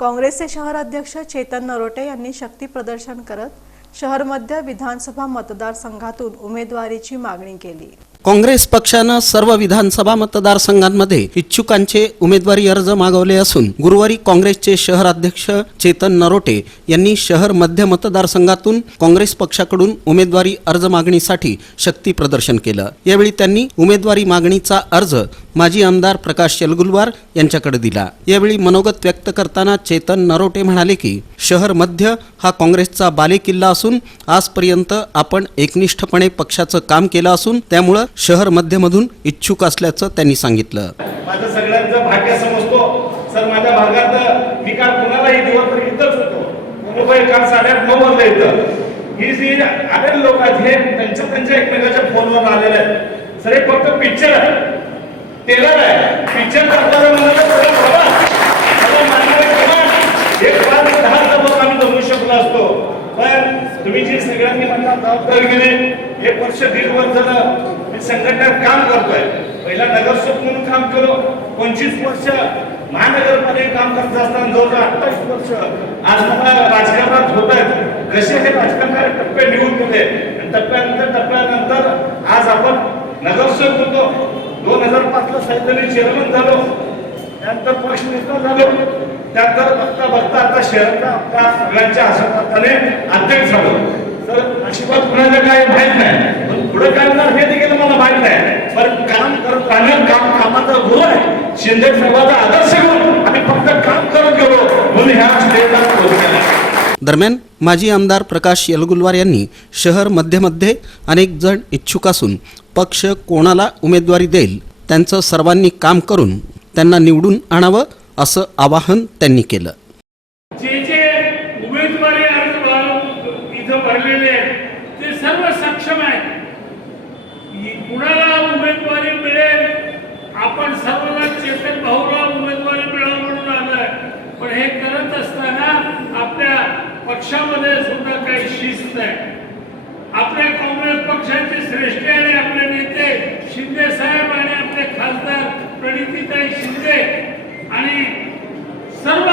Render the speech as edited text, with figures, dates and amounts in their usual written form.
काँग्रेसचे शहर अध्यक्ष चेतन नरोटे यांनी शक्ती प्रदर्शन करत शहर मध्य विधानसभा मतदारसंघातून उमेदवारीची मागणी केली। काँग्रेस पक्षाने सर्व विधानसभा मतदारसंघांमध्ये इच्छुकांचे उमेदवारी अर्ज मागवले असून गुरुवारी काँग्रेसचे शहर अध्यक्ष चेतन नरोटे यांनी शहर मध्य मतदारसंघातून काँग्रेस पक्षाकडून उमेदवारी अर्ज मागणीसाठी शक्ती प्रदर्शन केलं। यावेळी त्यांनी उमेदवारी मागणीचा अर्ज माजी आमदार प्रकाश येलगुलवार यांच्याकडे दिला। यावेळी मनोगत व्यक्त करताना चेतन नरोटे म्हणाले की शहर मध्य हा काँग्रेसचा बालेकिल्ला असून आजपर्यंत आपण एकनिष्ठपणे पक्षाचं काम केलं असून त्यामुळे शहर मध्यमधून इच्छुक असल्याचं त्यांनी सांगितलं। माझं सगळ्यांचं भाग्य समजतो सर, माझ्या भागात मी काल कुणालाही दिवसभर इथंच होतो, मुंबई काल 8:30-9 वाजता येतं। ही जी आलेले लोक आहेत हे त्यांच्या एकमेकाच्या फोनवर आलेले आहेत सर। हे फक्त पिक्चर आहे, टेलर आहे, पिक्चर दाखवलं एक 5-10 सबक आम्ही जमू शकलो असतो, पण तुम्ही जी सगळ्यांनी मला जबाबदारी दिली, 1 वर्ष 1.5 वर्ष झालं मी संघटनेत काम करतोय। पहिला नगरसेवक म्हणून काम केलो, 25 वर्ष महानगरपालिकेत काम करत असताना जवळजवळ 28 वर्ष आज मला राजकारणात होत आहेत। कसे हे राजकारणाचे टप्पे निघून गेले आणि टप्प्यानंतर आज आपण नगरसेवक होतो। 2005 साहित्याने चेअरमन झालो, त्यानंतर पक्ष नेता झालो, त्यानंतर बघता आता शहराचा आपल्या सगळ्यांच्या आशीर्वादाने अध्यक्ष झालो। तर आशीर्वाद कुणाला काय माहित नाही, पण पुढे काय होणार हे देखील मला माहित नाही, पण काम करत राहणं कामाचा गुरु आहे। शिंदे साहेबांचा आदर्श घेऊन आम्ही फक्त काम करत गेलो म्हणून ह्या स्टेजला पोहोचलो। दरम्यान माजी आमदार प्रकाश येलगुलवार यांनी शहर मध्यमध्ये अनेक जण इच्छुक असून पक्ष कोणाला उमेदवारी देईल त्यांचं सर्वांनी काम करून त्यांना निवडून आणावं असं आवाहन त्यांनी केलं। जे उमेदवारी अर्ज इथं भरलेले आहेत ते सर्व सक्षम आहेत। कुणाला उमेदवारी मिळेल, आपण सर्वजण चेतन भाऊला उमेदवारी मिळावी म्हणून आलोय, पण हे करत असताना आपल्या पक्षामध्ये सुद्धा काही शिस्त आहे। आपल्या काँग्रेस पक्षाचे श्रेष्ठ आणि आपले नेते शिंदे साहेब आणि आपले खासदार प्रणितीताई शिंदे आणि सर्व